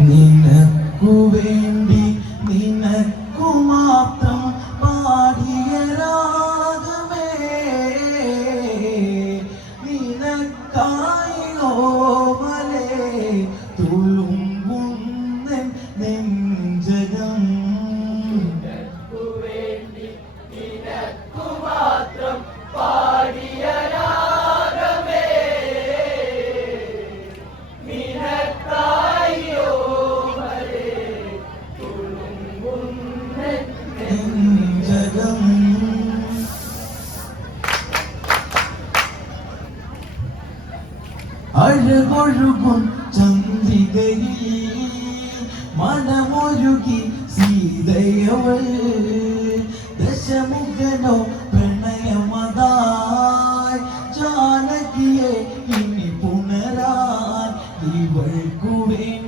നിനക്കു വേണ്ടി നിനക്കു മാത്രം പാടിയ രാഗമേ. നിനക്കായി ഓമലേ. തുളുമ്പുന്നൻ നെഞ്ചകം. നെഞ്ചകം അഴകൊഴുകും ചന്ദ്രികയിൽ മനമൊഴുകി സീതയവൾ ദശമുഖനോ പ്രണയമതായി ജാനകിയെ ഇനി പുണരാൻ ഇവൾക്കു വേണ്ടി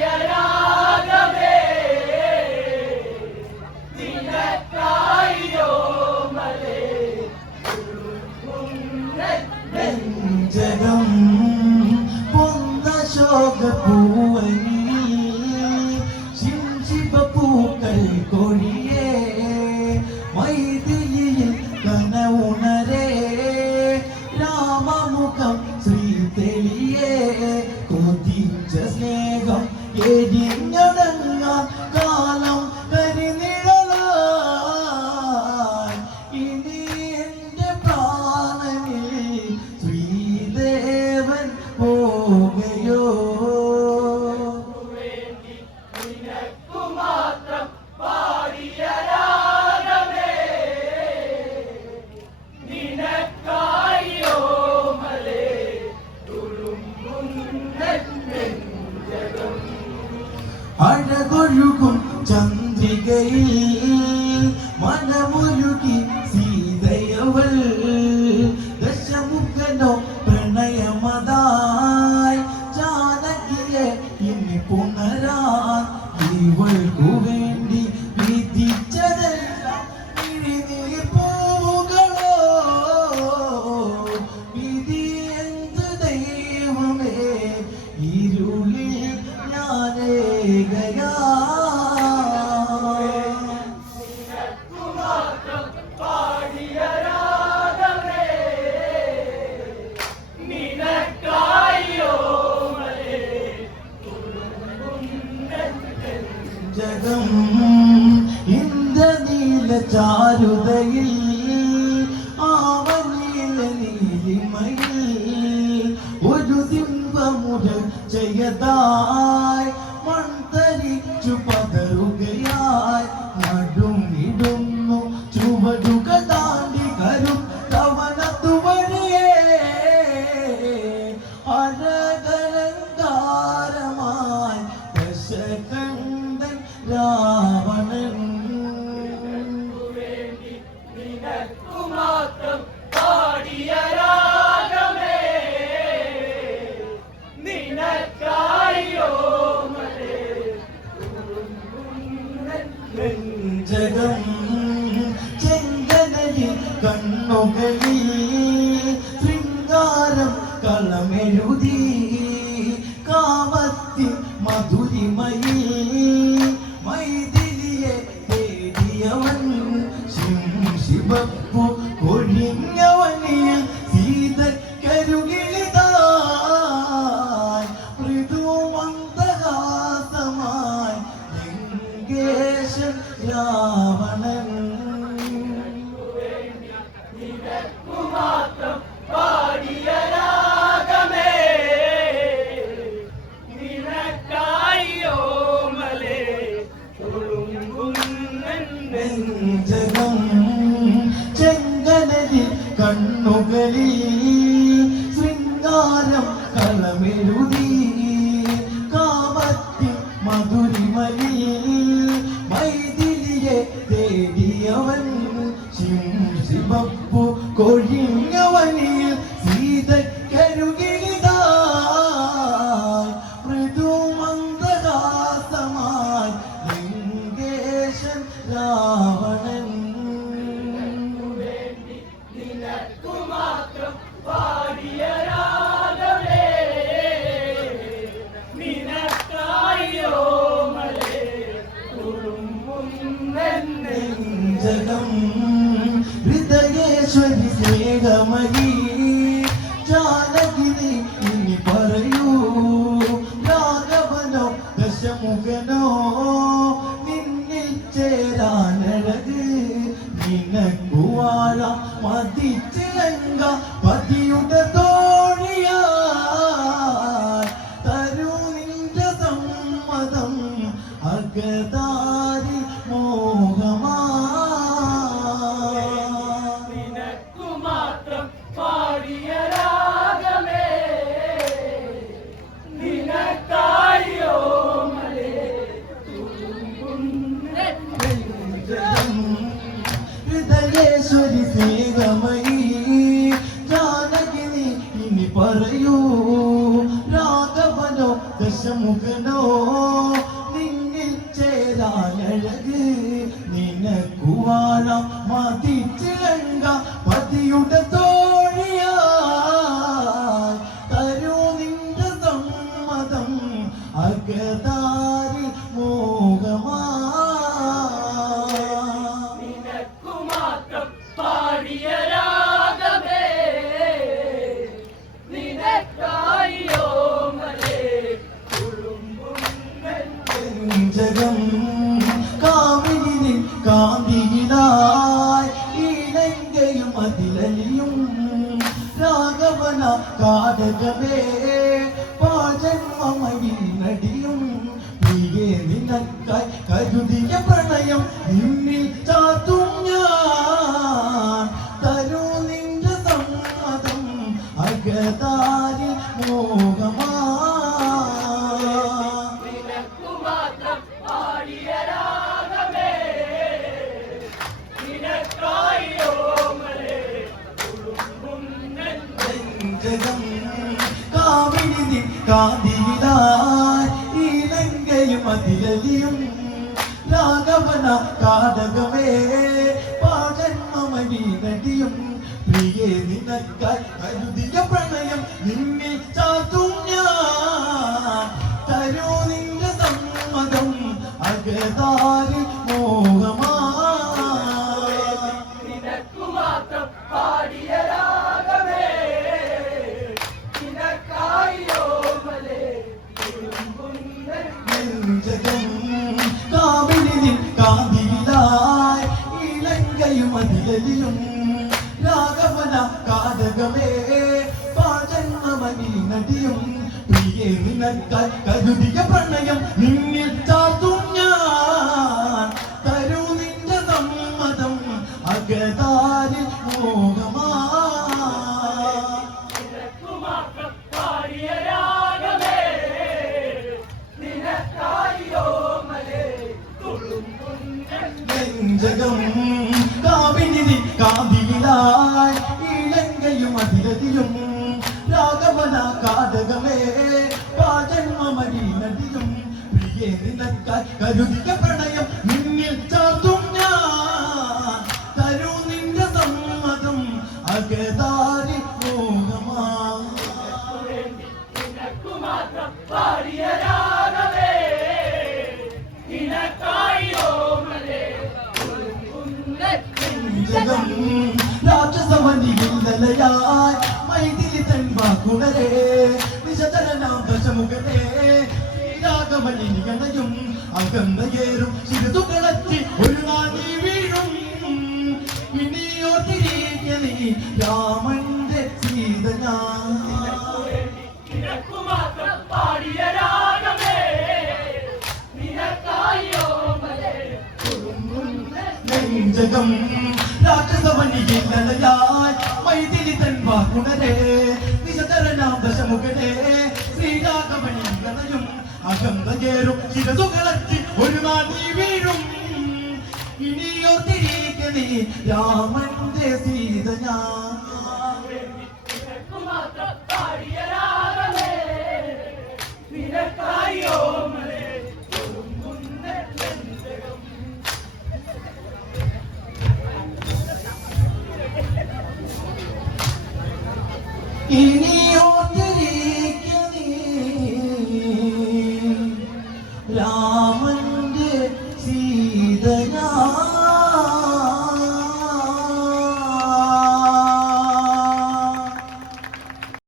ജഗം പോകയോ അഴകൊഴുകും ചന്ദ്രികയിൽ മനമൊരുകി ജഗം ഇന്ദ്രനീല ചാരുതയിൽ ആവനീല നീലിമയിൽ ഒരു ദിമ്പമുര ചെയ്യതായി കൊഴിഞ്ഞവൻ ശിവപ്പു കൊഴിഞ്ഞ 我看到。പറയൂ രാഘവനോ ദശമുഖനോ നിന്നിൽ ചേരാനഴക് നിനക്കുവാഴ മതിച്ചിലങ്ക പതിയുടെ കാതകമേ നിനക്കായി കരുതിയ പ്രണയം നിന്നിൽ ചാത്തും ഞാൻ തരൂ നിന്റെ സമ്മതം അകതാരി മോഹമാ ഇലങ്കയും അതിലും രാഘവന കാതകമേ പാചന്മമനി നടിയും പ്രിയ നിനക്കായി കരുതിയ പ്രണയം നിന്നിൽ ചാർത്തു. നദിയും രാഘവന കാതകമേ പാജന്മമരി നദിയും പ്രിയേ നിനക്കായി കരുതിയ പ്രണയം ശ്രീരാഘവനിനി ഗണയും അകന്നയേറും ശിരതുകളത്തി ഒരു നാളി വീഴും ഇനിയോ തിരികെ രാമന്റെ സീത ഞാൻ മാത്രം നെഞ്ചകം. രാക്ഷസവനിയില്ലലയായി മൈതിലി തൻ വാക്കുണരേ. വിശതരനാം ദശമുഖനേ. അകന്നയേറും ശിരസുകളത്തി ഒരു നാളി വീഴും. ഇനിയോ തിരികെ രാമന്റെ സീത ഞാൻ. നിനക്കു